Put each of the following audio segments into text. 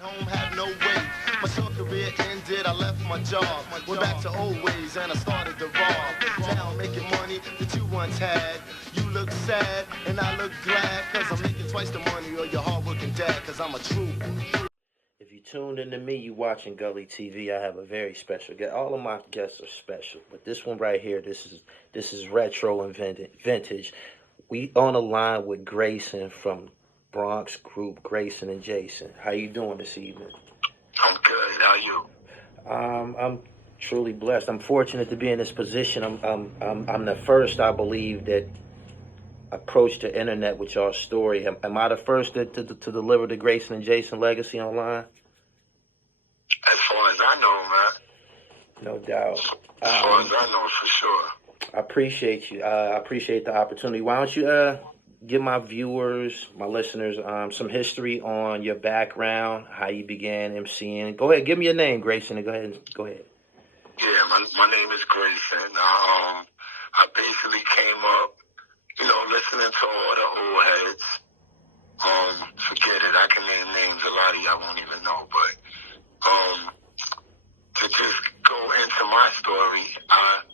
Home had no way. My short career ended, I left my job. Went back to old ways and I started to rob. Now I'm making money that you once had. You look sad and I look glad, cause I'm making twice the money of your hard-working dad, cause I'm a true. If you tuned into me, you watching Gully TV. I have a very special guest. All of my guests are special, but this one right here, this is retro and vintage. We on the line with Grayson from BRONX group Grayson and JASUN. How you doing this evening? I'm good. How are you? I'm truly blessed. I'm fortunate to be in this position. I'm the first, I believe, that approached the internet with your story. Am I the first to deliver the Grayson and JASUN legacy online? As far as I know, man. No doubt. As far as I know, for sure. I appreciate you. I appreciate the opportunity. Why don't you give my viewers, my listeners, some history on your background, how you began MCing. Go ahead, give me your name, Grayson, and go ahead. Yeah, my name is Grayson. I basically came up, listening to all the old heads. Forget it, I can name names, a lot of y'all won't even know, but to just go into my story, I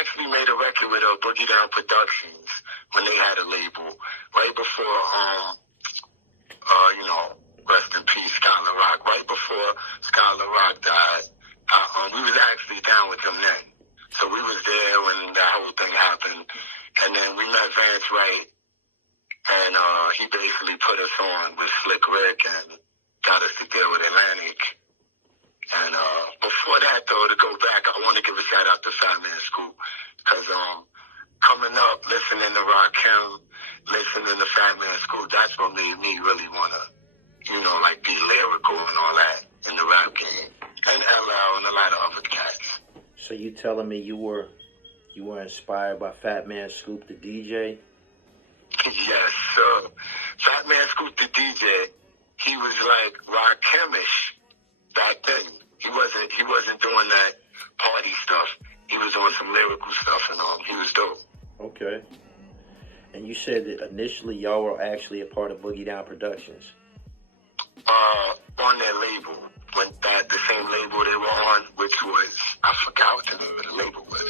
actually made a record with Boogie Down Productions when they had a label right before, rest in peace, Skylar Rock. Right before Skylar Rock died, we was actually down with them then. So we was there when that whole thing happened, and then we met Vance Wright, and he basically put us on with Slick Rick and got us to deal with Atlantic. And before that, though, to go back, I want to give a shout out to Fatman Scoop, because coming up, listening to Rakim, listening to Fatman Scoop, that's what made me really want to, be lyrical and all that in the rap game, and LL and a lot of other cats. So you telling me you were inspired by Fatman Scoop, the DJ? Yes, sir. Fatman Scoop, the DJ, he was like Rakimish back then. He wasn't doing that party stuff. He was doing some lyrical stuff and all. He was dope. Okay. And you said that initially y'all were actually a part of Boogie Down Productions. On their label, the same label they were on, which was, I forgot what the name of the label was.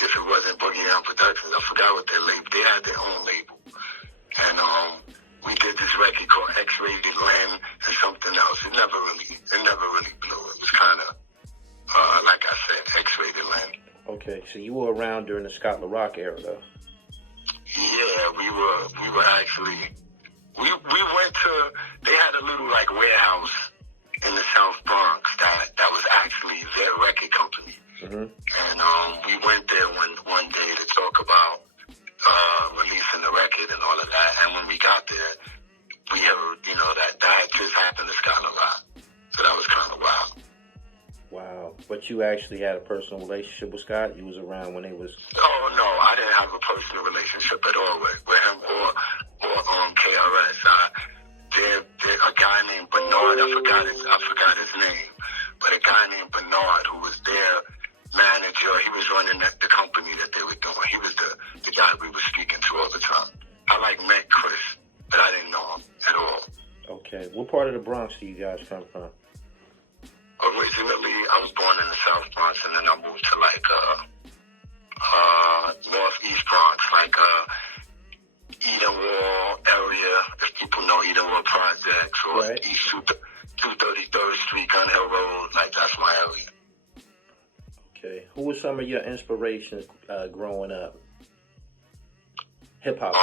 If it wasn't Boogie Down Productions, I forgot what their label. They had their own label, and we did this record called X-Rated Land and something else. It never really blew. It was kind of, like I said, X-Rated Land. Okay, so you were around during the Scott LaRock era, though. Yeah, we were actually, we went to, they had a little like warehouse in the South Bronx that was actually their record company. Mm-hmm. And we went there one day to talk about releasing the record and all of that. And when we got there, we heard, that had just happened to Scott LaRock. So that was kind of wild. Wow. But you actually had a personal relationship with Scott? You was around when they was... Oh, no, I didn't have a personal relationship at all with him or KRS. There's a guy named Bernard, I forgot his name, but a guy named Bernard who was their manager, he was running the company that they were doing. He was the guy we were speaking to all the time. I met Chris, but I didn't know him at all. Okay. What part of the Bronx do you guys come from? Originally, I was born in the South Bronx, and then I moved to Northeast Bronx, Eden-Wall area, if people know Eden-Wall Projects, or right. East 233rd Street, Gun Hill Road, that's my area. Okay. Who were some of your inspirations growing up? Hip-hop.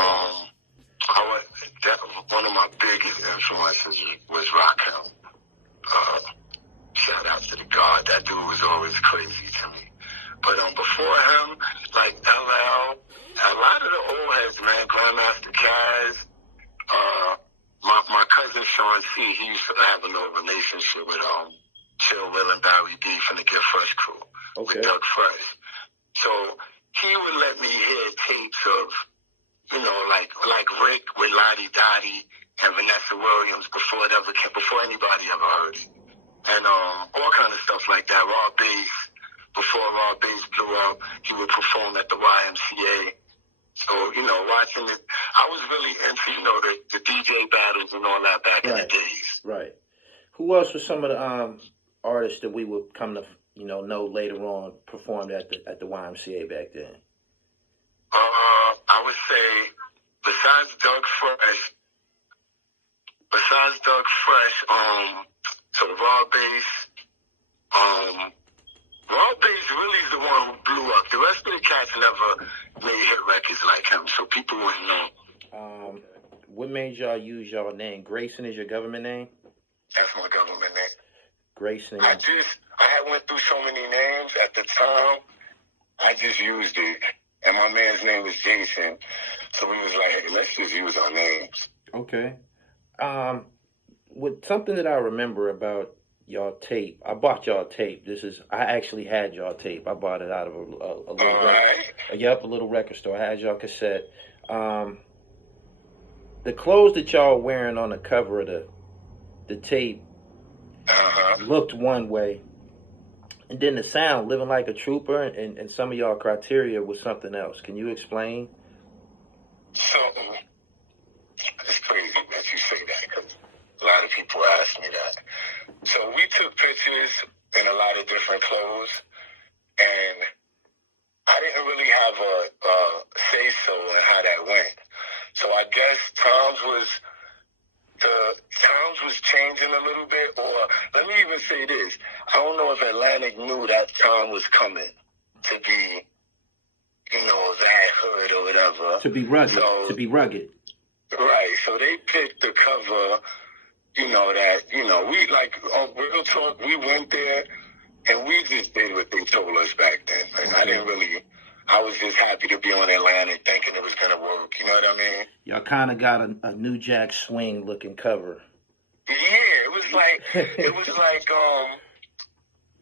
One of my biggest influences was Rakim. Shout out to the God. That dude was always crazy to me. But before him, like LL, a lot of the old heads, man, Grandmaster Caz, my cousin Sean C, he used to have a little relationship with Chill Will and Barry D from the Get Fresh crew. Okay. With Doug Fresh. So he would let me hear tapes of, like Rick with Lottie Dottie and Vanessa Williams before anybody ever heard it. And all kind of stuff like that. Raw Bass, before Raw Bass blew up, he would perform at the YMCA. So, watching it, I was really into, you know, the DJ battles and all that back in the days. Right. Who else was some of the artists that we would come to, you know later on performed at the YMCA back then? I would say besides Doug Fresh, so Raw Bass, Raw Bass really is the one who blew up. The rest of the cats never made hit records like him, so people wouldn't know. What made y'all use y'all name? Grayson is your government name? That's my government name. Grayson. I had went through so many names at the time. I just used it, and my man's name was Jason, so we was like, hey, let's just use our names. Okay. With something that I remember about y'all tape, I bought y'all tape. I actually had y'all tape. I bought it out of a little a little record store. I had y'all cassette. The clothes that y'all wearing on the cover of the tape looked one way, and then the sound, Living Like a Trooper, and some of y'all criteria was something else. Can you explain? So, it's crazy that you say that, because a lot of people ask me that. So we took pictures in a lot of different clothes, and I didn't really have a say-so in how that went. So I guess Tom's was changing a little bit, or let me even say this. I don't know if Atlantic knew that Tom was coming to be, you know, that hood or whatever. To be rugged. Right. So they picked the cover, you know, that, you know, we like, real talk, we went there and we just did what they told us back then. Like, okay. I was just happy to be on Atlantic thinking it was going to work. You know what I mean? Y'all kind of got a New Jack Swing looking cover. Yeah, it was like,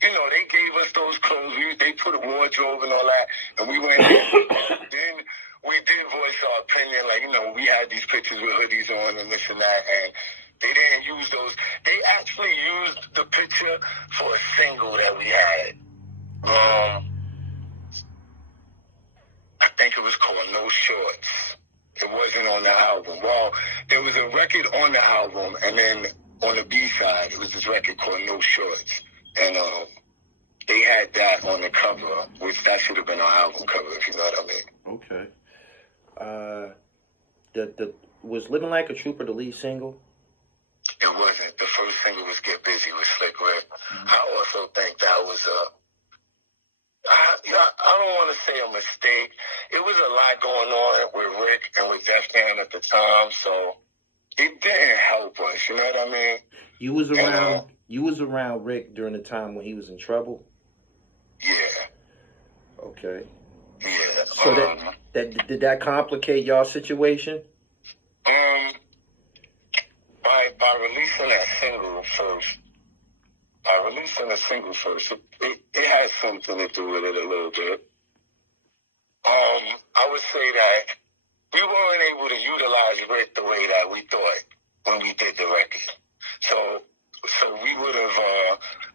you know, they gave us those clothes. They put a wardrobe and all that, and we went in. Then we did voice our opinion. Like, you know, we had these pictures with hoodies on and this and that, and they didn't use those. They actually used the picture for a single that we had. I think it was called No Shorts. It wasn't on the album. Well, there was a record on the album, and then on the B-side, it was this record called No Shorts. And they had that on the cover, which that should have been our album cover, if you know what I mean. Okay. Was Living Like a Trooper the lead single? It wasn't. The first single was Get Busy with Slick Rick. Mm-hmm. I also think that was I don't want to say a mistake. It was a lot going on with Rick and with Def Jam at the time, so it didn't help us. You know what I mean? You was around Rick during the time when he was in trouble? Yeah. Okay. Yeah. So did that complicate y'all situation? By releasing that single first, it had something to do with it a little bit. I would say that we weren't able to utilize Rick the way that we thought when we did the record. So we would have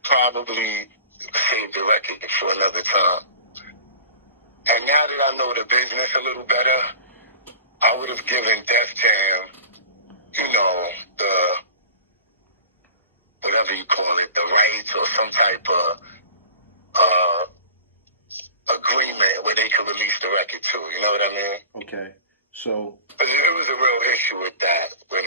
probably saved the record for another time. And now that I know the business a little better, I would have given Def Jam, you know, the whatever you call it, the rights or some type of agreement where they could release the record too. You know what I mean? Okay. So there was a real issue with that when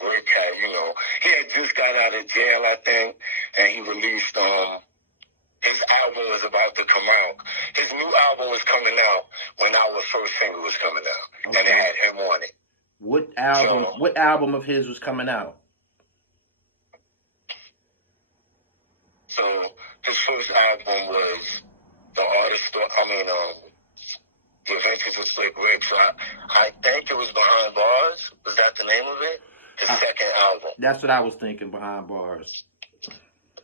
Rick had, you know, he had just got out of jail, I think, and he released his album was about to come out. His new album was coming out when our first single was coming out, and it had him on it. What album of his was coming out? So his first album was The Adventures of Slick Rick. So I think it was Behind Bars. Was that the name of it? His second album. That's what I was thinking, Behind Bars.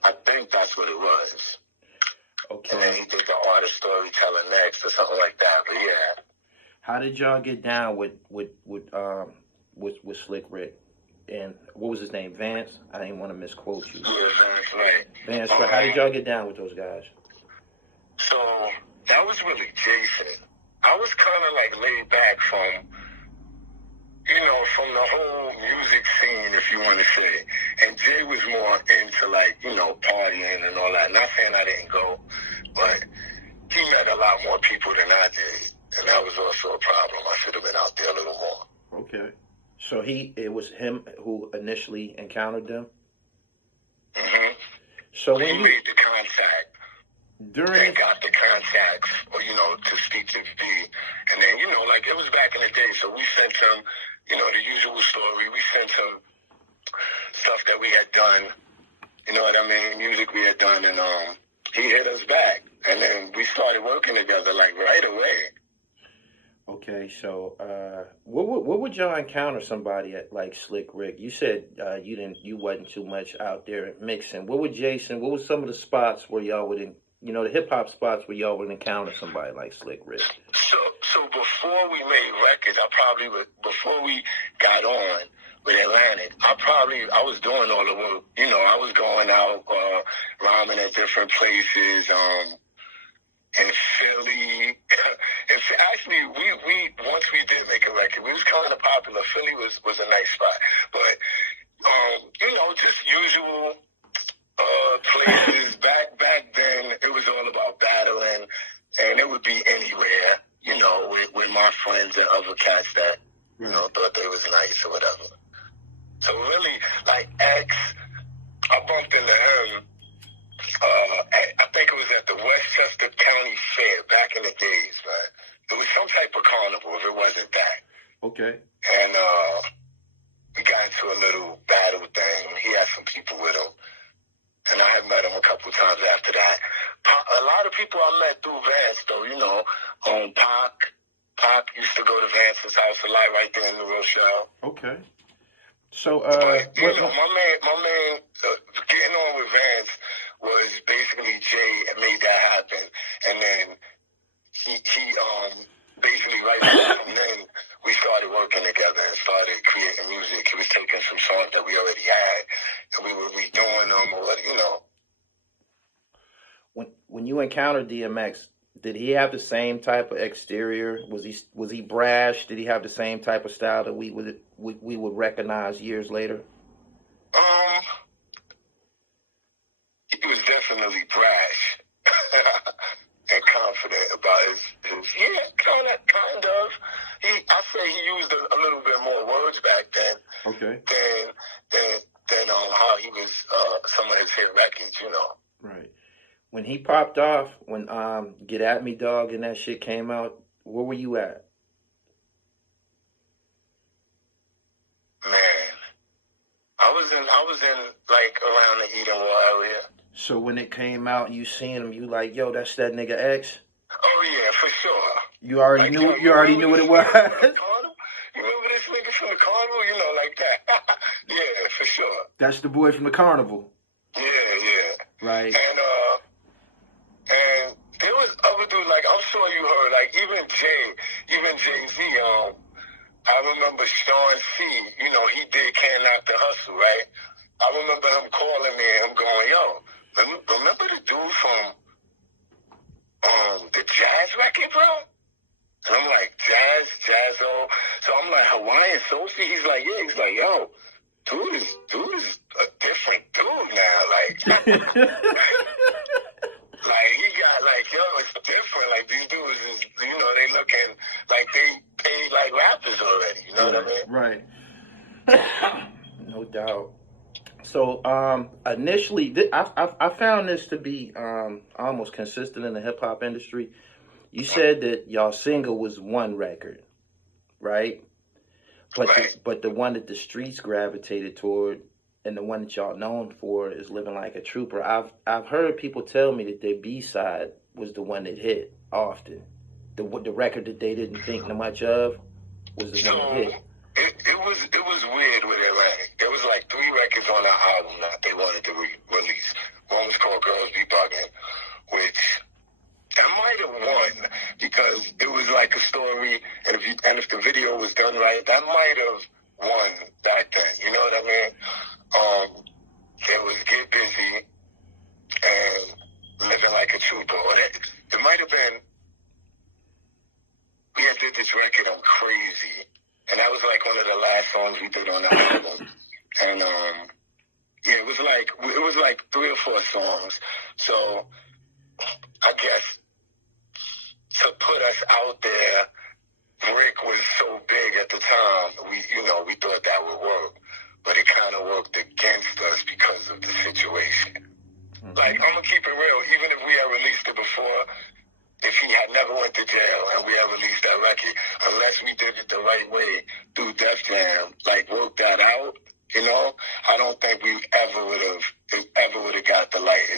I think that's what it was. Okay. And then he did the Art of Storytelling next or something like that. But yeah. How did y'all get down with Slick Rick? And what was his name? Vance? I didn't want to misquote you. Yeah, Vance, right. Vance, how did y'all get down with those guys? So that was really Jason. I was kind of like laid back from, you know, from the whole music scene, if you want to say. And Jay was more into like, you know, partying and all that. Not saying I didn't go, but he met a lot more people than I did. And that was also a problem. I should have been out there a little more. Okay. So it was him who initially encountered them? Mm-hmm. So when he made the contact. During... And got the contacts, or, you know, to speak to V. And then, you know, like it was back in the day. So we sent him, you know, the usual story. We sent him stuff that we had done. You know what I mean? Music we had done. And he hit us back. And then we started working together, like, right away. Okay, so what would y'all encounter somebody at like Slick Rick? You said you wasn't too much out there mixing. What was some of the spots where y'all would, you know, the hip hop spots where y'all would encounter somebody like Slick Rick? So before we made records, before we got on with Atlantic, I was doing all the work. You know, I was going out, rhyming at different places, in Philly. Actually, we once we did make a record, we was kind of popular. Philly was a nice spot, but you know, just usual places. Back then, it was all about battling, and it would be anywhere. You know, with my friends and other cats that you know thought they was nice or whatever. So really, like X, I bumped into him. I think it was at the Westchester County Fair back in the days, man. It was some type of carnival if it wasn't that. Okay. And we got into a little battle thing. He had some people with him. And I had met him a couple times after that. A lot of people I met through Vance, though, you know. Pac used to go to Vance's house a lot right there in New Rochelle. Okay. So, you know, my man, getting on with Vance was basically Jay made that happen. And then he basically right from then we started working together and started creating music. He was taking some songs that we already had and we were redoing them or, you know. When you encountered DMX, did he have the same type of exterior? Was he brash? Did he have the same type of style that we would recognize years later? He was definitely brash and confident about his yeah, kind of. I say he used a little bit more words back then. Okay. Than how he was some of his hit records, you know. Right. When he popped off, when Get At Me Dog and that shit came out, where were you at? Man, I was in like around the Eden area. So when it came out, you seen him, you like, yo, that's that nigga X? Oh yeah, for sure. You already knew what it was. You remember this nigga from the carnival? You know, like that. Yeah, for sure. That's the boy from the carnival. Yeah. Right. And there was other dudes, like I'm sure you heard, like even Jay-Z, I remember Sean C, you know, he did Can't Knock the Hustle, right? I remember him calling me and him going, yo, remember the dude from the jazz record, bro? And I'm like, Jazzo. So I'm like, Hawaiian Sosa? He's like, yeah. He's like, yo, dude is a different dude now. Like, like he got like, yo, it's different. Like these dudes is, you know, they looking like they paid like rappers already. You know what I mean? Right. No doubt. So initially, I found this to be almost consistent in the hip hop industry. You said that y'all single was one record, right? But the one that the streets gravitated toward and the one that y'all known for is Living Like a Trooper. I've heard people tell me that their B-side was the one that hit often. The record that they didn't think much of was the one that hit. It was weird with Atlantic. There was like 3 records on that album that they wanted to release. One was called Girls Be Buggin', which that might have won because it was like a story, and if the video was done right, that might have won back then. You know what I mean? There was Get Busy and Living Like a Trooper. It might have been more songs. So I guess to put us out there, Rick was so big at the time, we thought that would work. But it kind of worked against us because of the situation. Like, I'm going to keep it real. Even if we had released it before, if he had never went to jail and we had released that record, unless we did it the right way through Def Jam, like, worked that out, I don't think we ever would have got the light.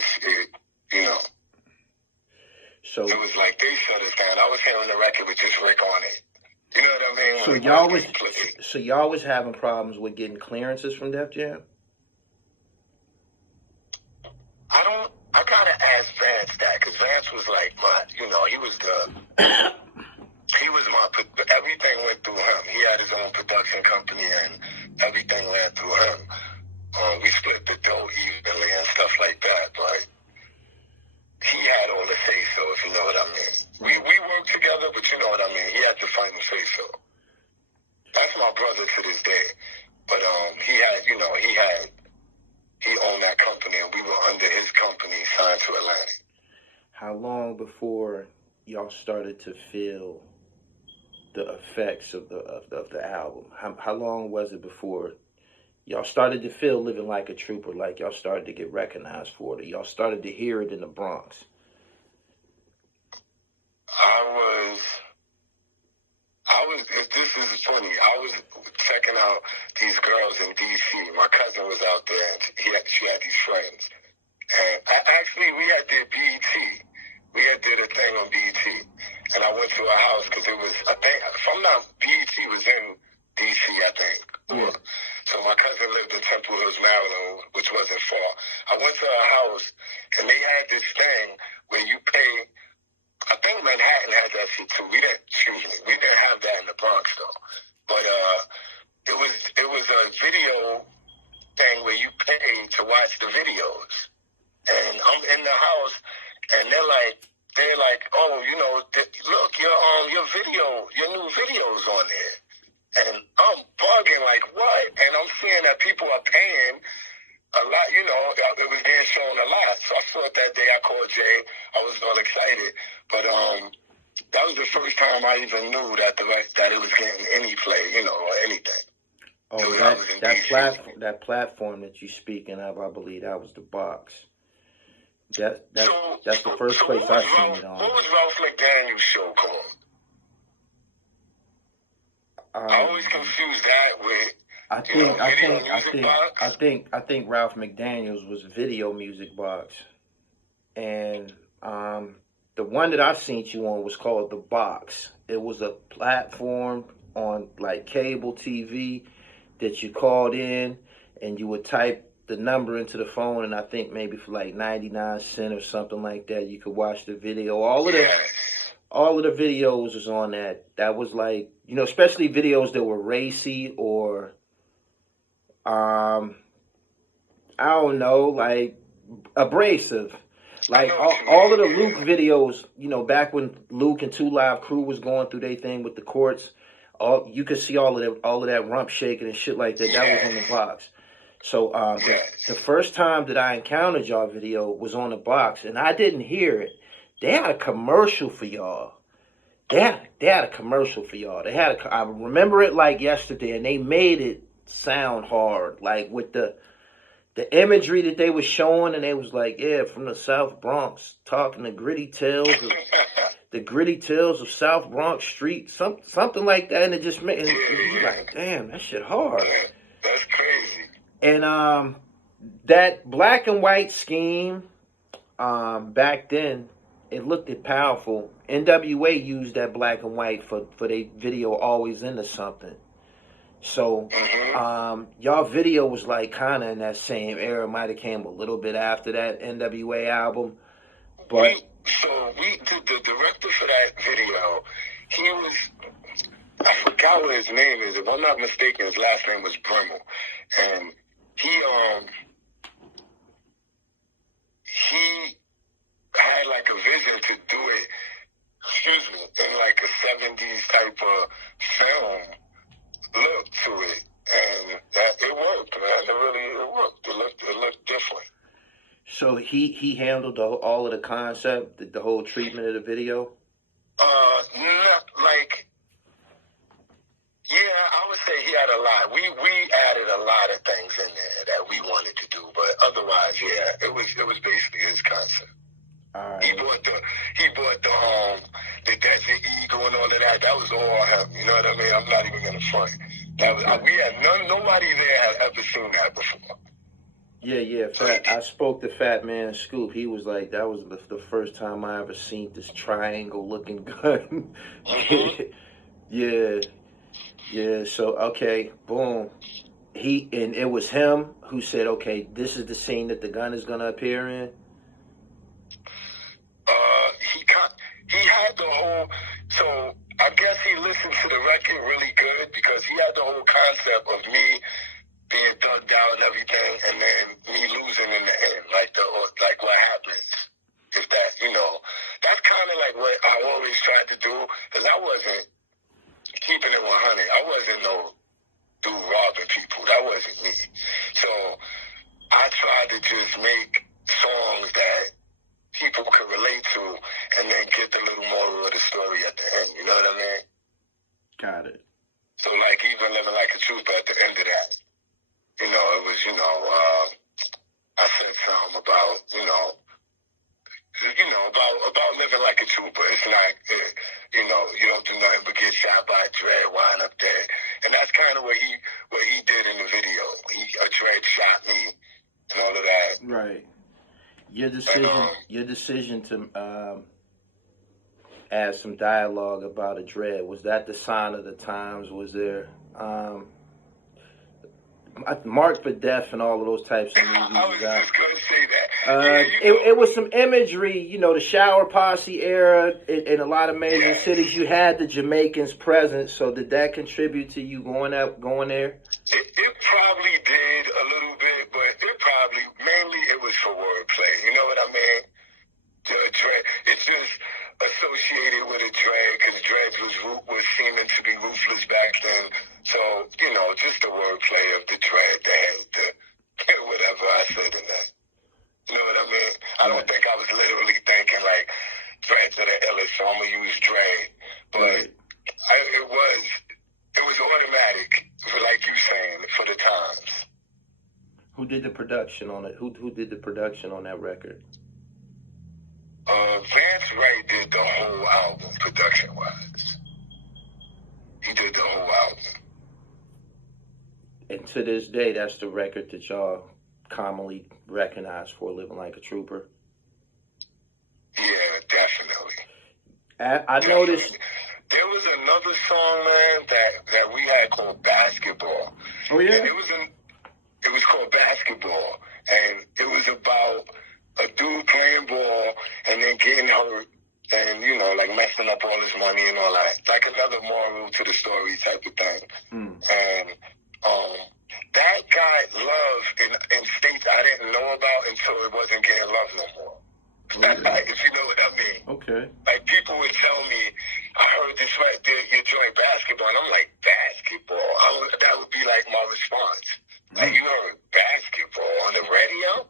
So it was like they shut us down. I was hearing the record with just Rick on it. You know what I mean? So y'all was having problems with getting clearances from Def Jam? I kind of asked Vance that, because Vance was like he was everything went through him. He had his own production company and everything ran through him. We split the dough evenly and stuff like that, but he had all the say-so, if you know what I mean. We worked together, but you know what I mean. He had the final say-so. That's my brother to this day. But he owned that company, and we were under his company, signed to Atlantic. How long before y'all started to feel the effects of the album? How long was it before y'all started to feel Living Like a Trooper, like y'all started to get recognized for it? Y'all started to hear it in the Bronx? This is funny. I was checking out these girls in D.C. My cousin was out there, and she had these friends. And we had did BET. We had did a thing on BET. And I went to her house because it was, I think, BET was in D.C., I think. Yeah. So my cousin lived in Temple Hills, Maryland, which wasn't far. I went to her house, and they had this thing where you pay. I think Manhattan had that shit too. We didn't have that in the Bronx though. But it was a video thing where you pay to watch the videos. And I'm in the house, and they're like, oh, look, your new video's on there. And I'm bugging like, what? And I'm seeing that people are paying a lot, it was being shown a lot. So I saw it that day. I called Jay. I was all excited. But that was the first time I even knew that it was getting any play, or anything. Oh, that platform that you speaking of, I believe that was the Box. That's the first place I seen it on. What was Ralph McDaniel's show called? I always confuse that with. I think Ralph McDaniel's was Video Music Box, and the one that I seen you on was called The Box. It was a platform on like cable TV that you called in, and you would type the number into the phone, and I think maybe for like 99 cents or something like that, you could watch the video. All of the videos was on that. That was like, especially videos that were racy or I don't know, like abrasive. Like all of the Luke videos, back when Luke and 2 Live Crew was going through their thing with the courts, you could see all of that rump shaking and shit like that. That was on the Box. So the first time that I encountered y'all video was on the Box, and I didn't hear it. They had a commercial for y'all. They had a commercial for y'all. I remember it like yesterday, and they made it sound hard, like with the imagery that they was showing, and they was like, yeah, from the South Bronx, talking the gritty tales of South Bronx Street, something like that, and it just made, and you like, damn, that shit hard. That's crazy. And that black and white scheme, back then, it looked powerful. N.W.A. used that black and white for their video Always Into Something. So, y'all video was like kind of in that same era. Might have came a little bit after that N.W.A. album. But the director for that video, he was, I forgot what his name is. If I'm not mistaken, his last name was Bremmel. And he had like a vision to do it, in like a 70s type of film look to it, and that it worked, man. It worked. It looked different. So he handled all of the concept, the whole treatment of the video. Not like. Yeah, I would say he had a lot. We added a lot of things in there that we wanted to do, but otherwise, yeah, it was basically his concept. All right. He bought the Desert Eagle and all of that. That was all him. You know what I mean? I'm not even gonna front. That was, we had nobody there had ever seen that before. Yeah. I spoke to Fatman Scoop. He was like, that was the first time I ever seen this triangle-looking gun. Mm-hmm. Yeah. So okay, boom. And it was him who said, okay, this is the scene that the gun is gonna appear in. He had the whole. So I guess he listened to the record really good because he had the whole concept of me being thugged out and everything, and then me losing in the end, like what happens if that, that's kind of like what I always tried to do, because I wasn't keeping it 100. I wasn't no dude robbing people. That wasn't me. So I tried to just make songs that people could relate to, and then get the little moral of the story at the end. You know what I mean? Got it. So like even living like a trooper at the end of that. It was, I said something about, about living like a trooper. It's not, you don't do nothing but get shot by a dread, wind up dead. And that's kind of what he did in the video. A dread shot me and all of that. Right. Your decision to add some dialogue about a dread, was that the sign of the times? Was there Marked for Death and all of those types of movies? I was just going to say that. It was some imagery, the Shower Posse era. In a lot of major cities, you had the Jamaicans present. So did that contribute to you going there? It probably did a little bit, but mainly it was for wordplay. You know what I mean? It's just associated with a dread because dreads was seeming to be ruthless back then. So, just the wordplay of the dread, the whatever I said in that. You know what I mean? I don't think I was literally thinking like dreads are the illest, so I'm gonna use dread. But it was automatic, like you saying, for the times. Who did the production on it? Who did the production on that record? Vance Ray did the whole album, production-wise. He did the whole album. And to this day, that's the record that y'all commonly recognize for Living Like a Trooper? Yeah, definitely. I noticed... There was another song, man, that we had called Basketball. Oh, yeah? And it was called Basketball. And it was about a dude playing ball and then getting hurt and, like messing up all his money and all that. Like another moral to the story type of thing. And that got love in states I didn't know about until it wasn't getting love no more. If you know what I mean. Okay. Like people would tell me, I heard this right there, you're doing basketball. And I'm like, basketball? That would be like my response. Like, you heard basketball on the radio?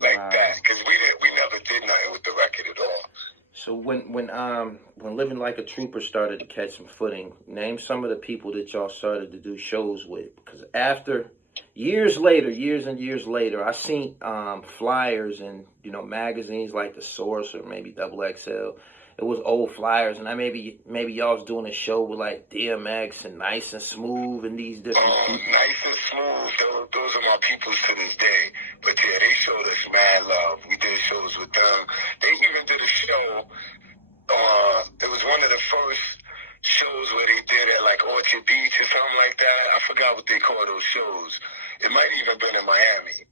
That, because we never did nothing with the record at all. So when Living Like a Trooper started to catch some footing, name some of the people that y'all started to do shows with. Because after years and years later, I seen flyers in magazines like The Source or maybe XXL. It was old flyers, and maybe y'all was doing a show with like DMX and Nice and Smooth and these different people. Nice and Smooth, those are my peoples to this day. But yeah, they showed us mad love. We did shows with them. They even did a show. It was one of the first shows where they did at like Orchard Beach or something like that. I forgot what they call those shows. It might even been in Miami.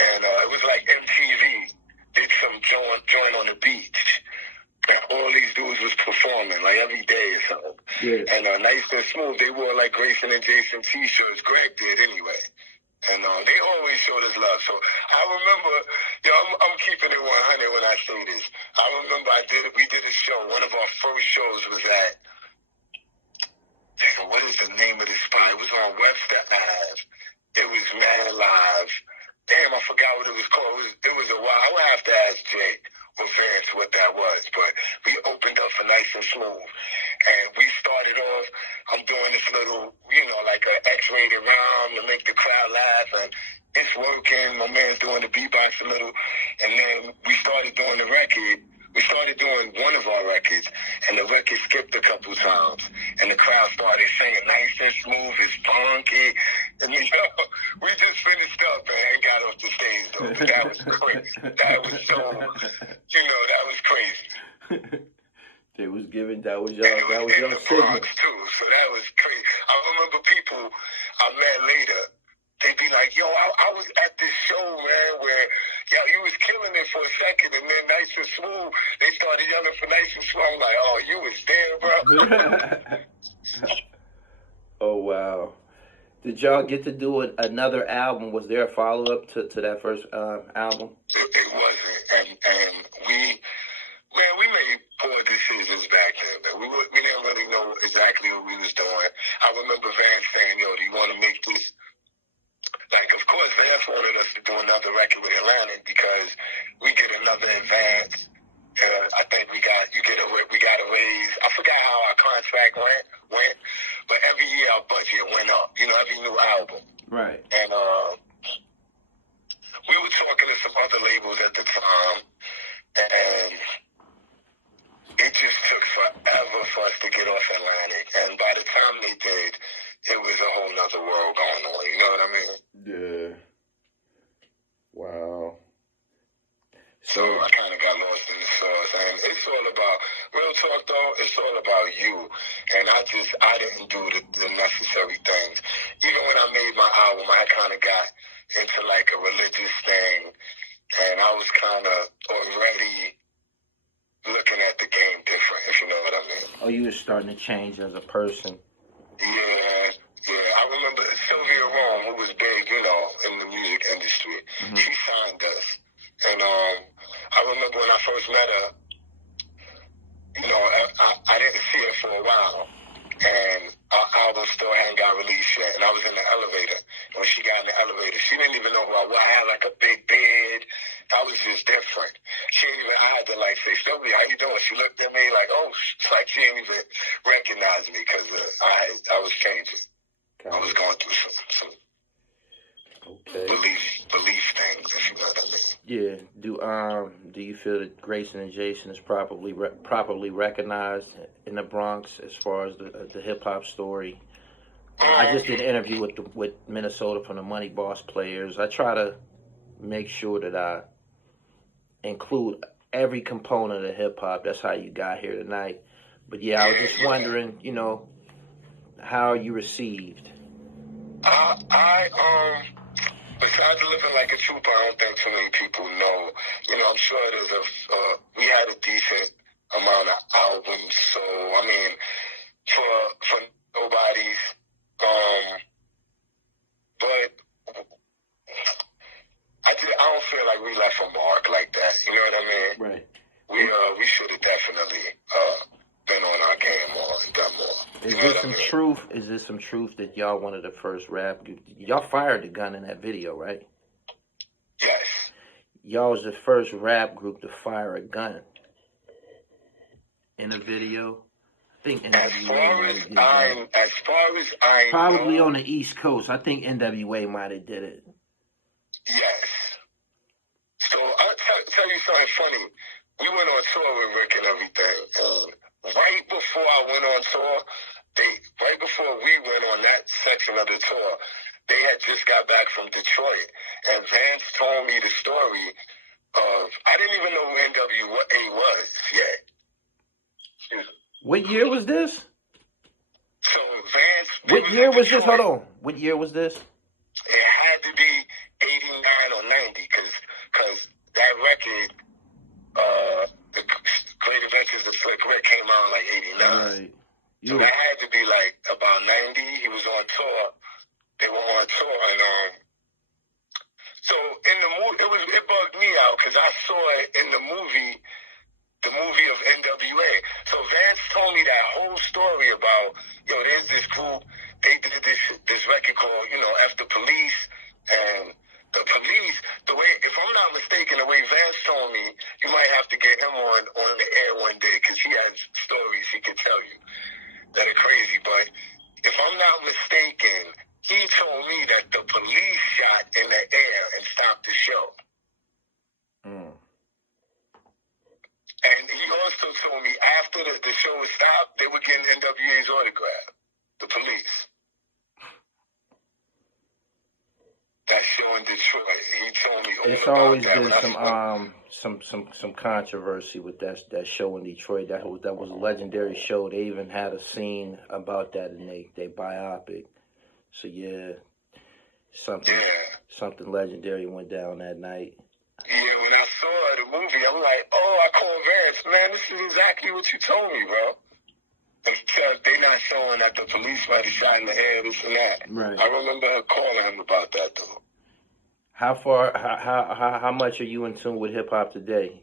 And it was like MTV did some joint on the beach. And all these dudes was performing like every day or something. Yeah. And Nice and Smooth, they wore like Grayson and Jason t-shirts. Greg did anyway. And they always showed us love. So I remember, I'm keeping it 100 when I say this. I remember we did a show. One of our first shows was at, what is the name of the spot? It was on Webster Ave. It was mad live. damn, I forgot what it was called. It was a while. I would have to ask Jay or Vance what that was, but we opened up for Nice and Smooth. And we started off, I'm doing this little, like an X-rated round to make the crowd laugh, and it's working. My man's doing the beatbox a little. And then we started doing the record. We started doing one of our records, and the record skipped a couple times. And the crowd started saying, Nice and Smooth, it's funky. And, we just finished up and got off the stage, though. But that was crazy. That was so, that was crazy. They was giving, that was your signal. signal. Too, so that was crazy. I remember people I met later, they'd be like, yo, I was at this show, man, where, you was killing it for a second, and then Nice and Smooth, they started yelling for Nice and Smooth. I'm like, oh, you was there, bro. Oh, wow. Did y'all get to do another album? Was there a follow-up to that first album? It wasn't, and we made poor decisions back then. We didn't really know exactly what we was doing. I remember Vance saying, yo, do you want to make this? Like, of course, Vance wanted us to do another record with Atlantic because we get another advance. I think we got a raise. I forgot how our contract went, but every year our budget went up. Every new album. Right. And we were talking to some other labels at the time, and it just took forever for us to get off Atlantic. And by the time they did, it was a whole nother world going on. You know what I mean? Yeah. Wow. So I kind of got lost in the sauce. And it's all about, real talk though, it's all about you. And I didn't do the necessary things. Even when I made my album, I kind of got into like a religious thing. And I was kind of already looking at the game different, if you know what I mean. Oh, you were starting to change as a person. Yeah. I remember Sylvia Rome, who was big, in the music industry. Mm-hmm. She signed us. And I remember when I first met her, I didn't see her for a while. And our album still hadn't got released yet. And I was in the elevator. And when she got in the elevator, she didn't even know who I was. I had like a big beard. I was just different. I had to like say, Sylvia, how you doing? She looked at me like, oh, it's like she didn't even recognize me because I was changing. I was going through some belief things, if you know what I mean. Yeah. Do you feel that Grayson and JASUN is properly recognized in the Bronx as far as the hip hop story? I just did an interview with Minnesota from the Money Boss Players. I try to make sure that I include every component of hip hop. That's how you got here tonight. But yeah, I was just wondering, how are you received? Besides living like a trooper, I don't think too many people know. I'm sure we had a decent amount of albums. So, I mean, for nobody's, but I don't feel like we left a mark like that. You know what I mean? Right. We should have definitely been on our game more and done more. Is there some truth? Is there some truth that y'all one of the first rap? Y'all fired the gun in that video, right? Yes. Y'all was the first rap group to fire a gun in a video. I think N.W.A. As far as I probably know, on the East Coast. I think N.W.A. might have did it. Yes. So I'll tell you something funny. We went on tour with Rick and everything, and right before I went on tour, right before we went on that section of the tour, they had just got back from Detroit, and Vance told me the story of, I didn't even know who N.W.A. was yet. What year was this? So Vance... What year was this? Hold on. What year was this? It had to be 89 or 90, because that record, The Great Adventures of Slick Rick, came out in like 89. Right. So that had to be like about 90. He was on tour. They were on tour, and so in the movie, it bugged me out because I saw it in the movie of N.W.A. So Vance told me that whole story about, there's this group, they did this record called, F the Police, and the police, photograph. The police. That show in Detroit. He told me all It's about always that. been some controversy with that show in Detroit. That was a legendary show. They even had a scene about that in they biopic. So yeah, something legendary went down that night. Yeah, when I saw the movie, I'm like, oh, I called Vance, man, this is exactly what you told me, bro. Because they not showing that the police might have shot in the air, this and that. Right. I remember her calling him about that, though. How much are you in tune with hip hop today?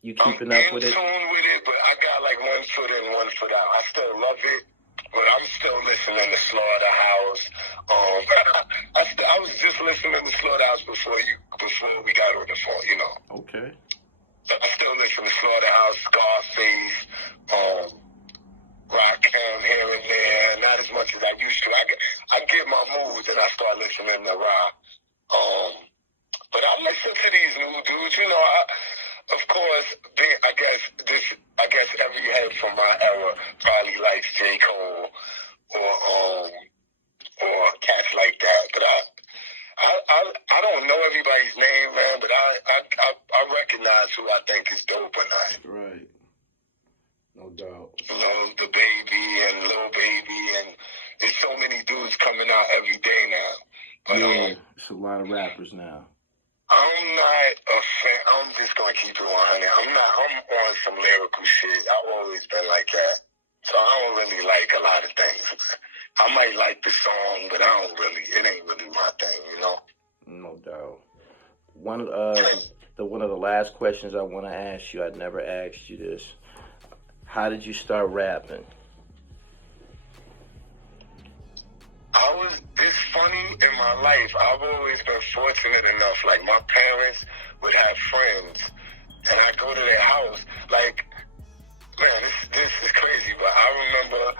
You keeping up with it? I'm in tune with it, but I got like 1 foot in, 1 foot out. I still love it, but I'm still listening to Slaughterhouse. I was just listening to Slaughterhouse before we got on the phone, you know. Okay. I still listen to Slaughterhouse, Scarface, Rakim here and there, not as much as I used to. I get my moods and I start listening to rock. But I listen to these new dudes, you know. Of course, I guess every head from my era probably likes J. Cole or cats like that. But I don't know everybody's name, man. But I recognize who I think is dope or not. Right. No doubt. You know, the Baby and Lil Baby, and there's so many dudes coming out every day now. But yeah, it's a lot of rappers now. I'm not a fan. I'm just gonna keep it 100. I'm on some lyrical shit. I've always been like that. So I don't really like a lot of things. I might like the song, but it ain't really my thing, you know? No doubt. One of the last questions I want to ask you, I'd never asked you this. How did you start rapping? It's funny in my life, I've always been fortunate enough, like my parents would have friends, and I go to their house, like, man, this is crazy, but I remember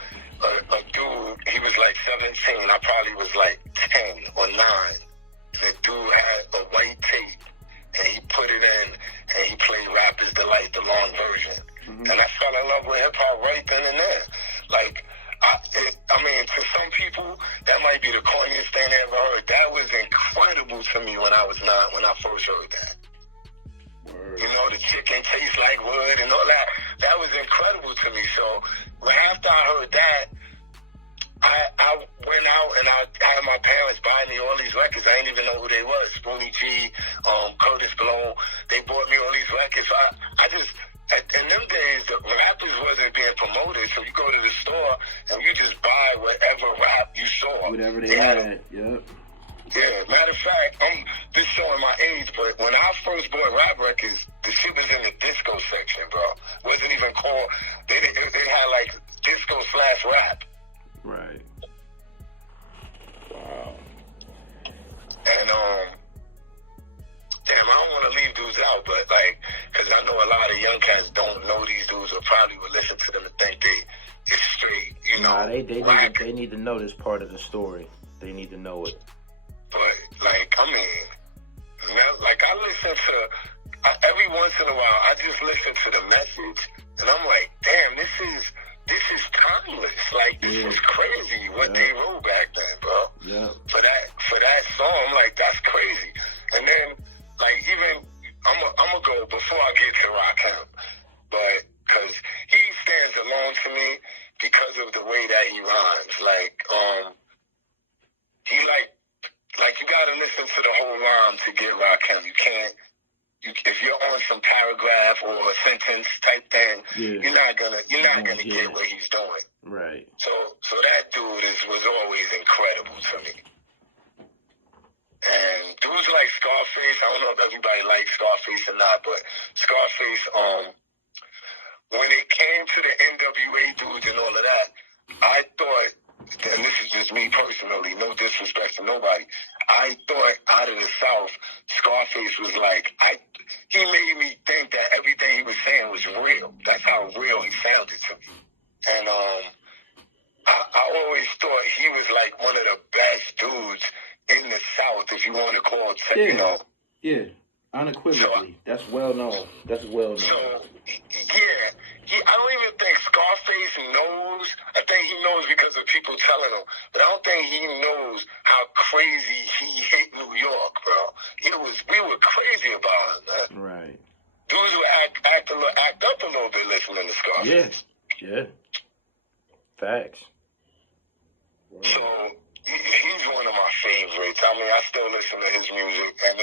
a dude, he was like 17, I probably was like 10 or 9. The dude had a white tape, and he put it in, and he played Rapper's Delight, the long version. Mm-hmm. And I fell in love with hip-hop right then and there. Like, I mean, to some people, that might be the corniest thing they ever heard. That was incredible to me when I was 9, when I first heard that. Word. You know, the chicken tastes like wood and all that. That was incredible to me. So, after I heard that, I went out and I had my parents buy me all these records. I didn't even know who they was. Spoonie G, Curtis Blow. They bought me all these records. I just... In them days, the rappers wasn't being promoted, so you go to the store and you just buy whatever rap you saw. Whatever they had, yep. Yeah, matter of fact, I'm just showing my age, but when I first bought rap records, the shit was in the disco section, bro. Wasn't even called, they had like disco/rap. Right. Wow. And, damn, I don't want to leave dudes out, but like, because I know a lot of young cats don't know these dudes or probably would listen to them and think it's straight, you know. Nah, they need to know this part of the story. They need to know it. But, like, I mean, like, I listen to, every once in a while, I just listen to the message, and I'm like, damn, this is timeless. Like, this is crazy what they wrote back then, bro. Yeah. For that song, I'm like, that's crazy. And then, like, even, I'm gonna go before I get to Rakim, but because he stands alone to me because of the way that he rhymes. Like, he like you gotta listen to the whole rhyme to get Rakim. You can't, if you're on some paragraph or a sentence type thing, you're not gonna get what he's doing. Right. So that dude was always incredible to me. And dudes like Scarface, I don't know if everybody likes Scarface or not, but Scarface, when it came to the N.W.A. dudes and all of that, I thought, and this is just me personally, no disrespect to nobody, I thought out of the South, Scarface was like, he made me think that everything he was saying was real. That's how real he sounded to me. And I always thought he was like one of the best dudes in the South, if you want to call it, you know. Yeah, unequivocally. That's well known. So, yeah, I don't even think Scarface he knows because of people telling him, but I don't think he knows how crazy he hate New York, bro. We were crazy about it, man. Right. Dudes would act up a little bit listening to Scarface. Yeah. Facts. Right. So he's one of my favorites. I mean, I still listen to his music, and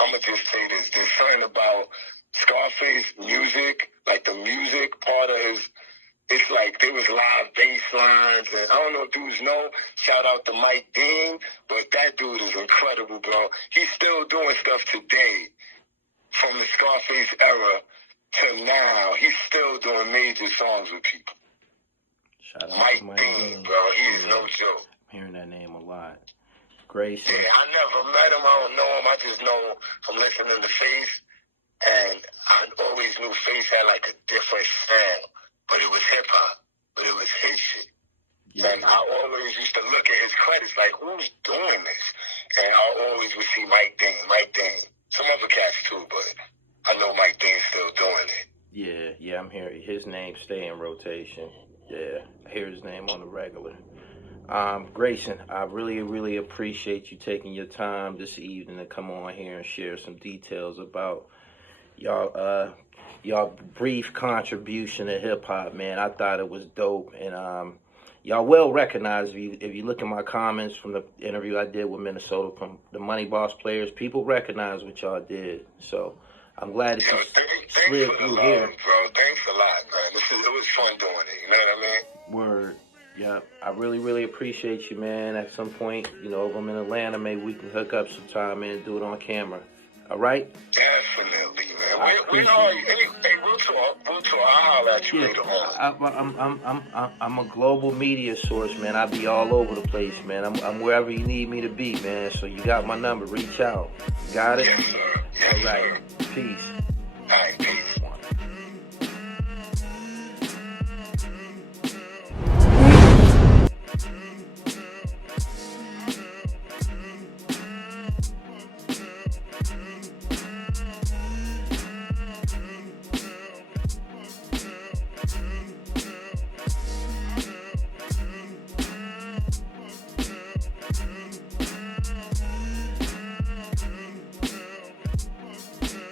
I'm gonna just say this: there's something about Scarface music, like the music part of his. It's like there was live bass lines, and I don't know if dudes know. Shout out to Mike Dean, but that dude is incredible, bro. He's still doing stuff today, from the Scarface era to now. He's still doing major songs with people. Shout out Mike to Mike Dean, bro. He is no joke. I'm hearing that name a lot. Grayson. Yeah, I never met him. I don't know him. I just know from listening to Face, and I always knew Face had like a different sound. But it was hip-hop. But it was his shit. Yeah. And I always used to look at his credits like, who's doing this? And I always would see Mike Dean. Some other cats too, but I know Mike Dean's still doing it. Yeah, I'm hearing his name stay in rotation. Yeah, I hear his name on the regular. Grayson, I really, really appreciate you taking your time this evening to come on here and share some details about y'all brief contribution to hip hop, man. I thought it was dope, and y'all well recognized. If you look at my comments from the interview I did with Minnesota from the Money Boss players, people recognize what y'all did. So I'm glad that you slid through here. Bro, thanks a lot, man. It was fun doing it. You know what I mean? Word. Yeah, I really, really appreciate you, man. At some point, if I'm in Atlanta, maybe we can hook up sometime, man, and do it on camera. All right? Definitely, man. When are you? Hey, we'll talk. I'll holler at you later on. I'm a global media source, man. I be all over the place, man. I'm wherever you need me to be, man. So you got my number. Reach out. Got it? Yes, sir. Yes, all right. Sir. Peace. All right.